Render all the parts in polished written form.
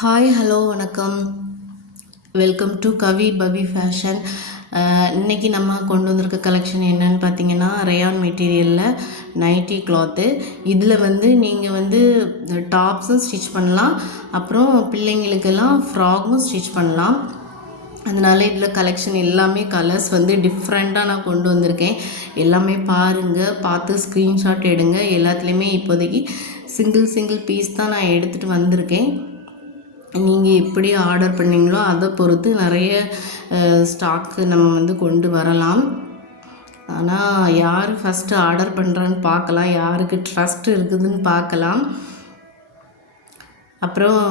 Hi hello வணக்கம். Welcome to Kavi Pavi fashion. இன்றைக்கி நம்ம கொண்டு வந்திருக்க கலெக்ஷன் என்னன்னு பார்த்தீங்கன்னா, ரயான் மெட்டீரியலில் நைட்டி கிளாத்து. இதில் நீங்கள் டாப்ஸும் ஸ்டிச் பண்ணலாம், அப்புறம் பிள்ளைங்களுக்கெல்லாம் ஃப்ராக்கும் ஸ்டிச் பண்ணலாம். அதனால் இதில் கலெக்ஷன் எல்லாமே கலர்ஸ் டிஃப்ரெண்ட்டாக நான் கொண்டு வந்திருக்கேன். எல்லாமே பாருங்கள், பார்த்து ஸ்க்ரீன்ஷாட் எடுங்க. எல்லாத்துலேயுமே இப்போதைக்கு சிங்கிள் பீஸ் தான் நான் எடுத்துகிட்டு வந்திருக்கேன். நீங்கள் எப்படி ஆர்டர் பண்ணிங்களோ அதை பொறுத்து நிறைய ஸ்டாக்கு நம்ம கொண்டு வரலாம். ஆனால் யார் ஃபஸ்ட்டு ஆர்டர் பண்ணுறான்னு பார்க்கலாம், யாருக்கு ட்ரஸ்ட் இருக்குதுன்னு பார்க்கலாம். அப்புறம்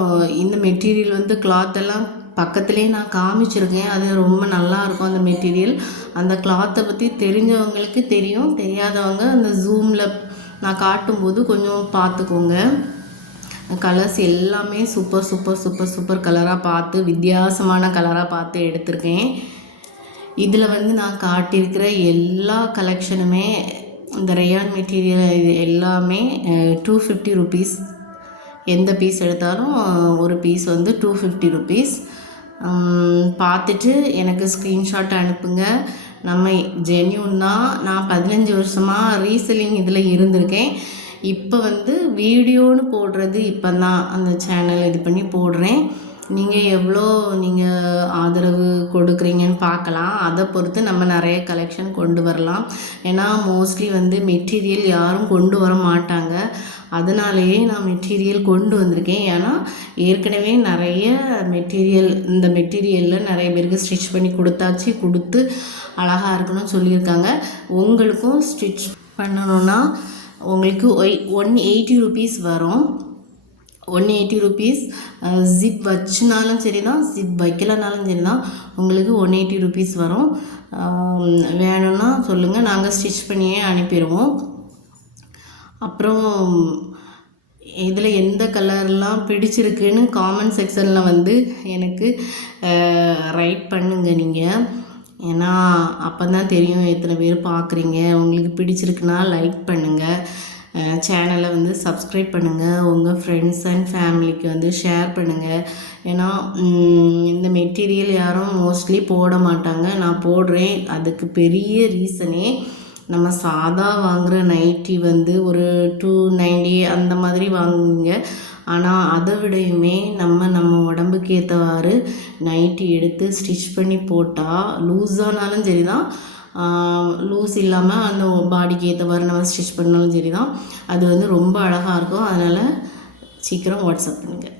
இந்த மெட்டீரியல் கிளாத்தெல்லாம் பக்கத்துலேயே நான் காமிச்சிருக்கேன். அது ரொம்ப நல்லாயிருக்கும் அந்த மெட்டீரியல். அந்த கிளாத்தை பற்றி தெரிஞ்சவங்களுக்கு தெரியும், தெரியாதவங்க அந்த ஜூமில் நான் காட்டும்போது கொஞ்சம் பார்த்துக்கோங்க. கலர்ஸ் எல்லாமே சூப்பர் கலராக பார்த்து, வித்தியாசமான கலராக பார்த்து எடுத்திருக்கேன். இதில் நான் காட்டியிருக்கிற எல்லா கலெக்ஷனுமே இந்த ரயான் மெட்டீரியல் இது எல்லாமே 250 ருபீஸ். எந்த பீஸ் எடுத்தாலும் ஒரு பீஸ் 250 ருபீஸ். பார்த்துட்டு எனக்கு ஸ்க்ரீன்ஷாட் அனுப்புங்க. நம்ம ஜென்யூன் தான். நான் 15 வருஷமாக ரீசெல்லிங் இதில் இருந்திருக்கேன். இப்போ வீடியோன்னு போடுறது இப்போ தான் அந்த சேனல் இது பண்ணி போடுறேன். நீங்கள் எவ்வளோ ஆதரவு கொடுக்குறீங்கன்னு பார்க்கலாம். அதை பொறுத்து நம்ம நிறைய கலெக்ஷன் கொண்டு வரலாம். ஏன்னா மோஸ்ட்லி மெட்டீரியல் யாரும் கொண்டு வர மாட்டாங்க. அதனாலேயே நான் மெட்டீரியல் கொண்டு வந்திருக்கேன். ஏன்னா ஏற்கனவே நிறைய இந்த மெட்டீரியலில் நிறைய பேருக்கு ஸ்டிச் பண்ணி கொடுத்து அழகாக இருக்கணும்னு சொல்லியிருக்காங்க. உங்களுக்கும் ஸ்டிச் பண்ணணுன்னா உங்களுக்கு 180 ருபீஸ் வரும். 180 ருபீஸ். ஜிப் வச்சுனாலும் சரி தான், ஜிப் வைக்கலனாலும் சரி தான், உங்களுக்கு 180 ருபீஸ் வரும். வேணும்னா சொல்லுங்கள், நாங்கள் ஸ்டிச் பண்ணியே அனுப்பிடுவோம். அப்புறம் இதில் எந்த கலர்லாம் பிடிச்சிருக்குன்னு காமெண்ட் செக்ஷனில் எனக்கு ரைட் பண்ணுங்க நீங்கள். ஏன்னா அப்போ தான் தெரியும் எத்தனை பேர் பார்க்குறீங்க. உங்களுக்கு பிடிச்சிருக்குன்னா லைக் பண்ணுங்கள், சேனலை சப்ஸ்கிரைப் பண்ணுங்கள், உங்கள் ஃப்ரெண்ட்ஸ் அண்ட் ஃபேமிலிக்கு ஷேர் பண்ணுங்கள். ஏன்னா இந்த மெட்டீரியல் யாரும் மோஸ்ட்லி போட மாட்டாங்க, நான் போடுறேன். அதுக்கு பெரிய ரீசனே நம்ம சாதா வாங்குகிற நைட்டி ஒரு 290 அந்த மாதிரி வாங்குவீங்க. ஆனால் அதை விடையுமே நம்ம உடம்புக்கு ஏற்றவாறு நைட்டி எடுத்து ஸ்டிச் பண்ணி போட்டால், லூஸானாலும் சரி தான், லூஸ் இல்லாமல் அந்த பாடிக்கு ஏற்றவாறு நம்ம ஸ்டிச் பண்ணாலும் சரி தான், அது ரொம்ப அழகாக இருக்கும். அதனால் சீக்கிரம் வாட்ஸ்அப் பண்ணுங்கள்.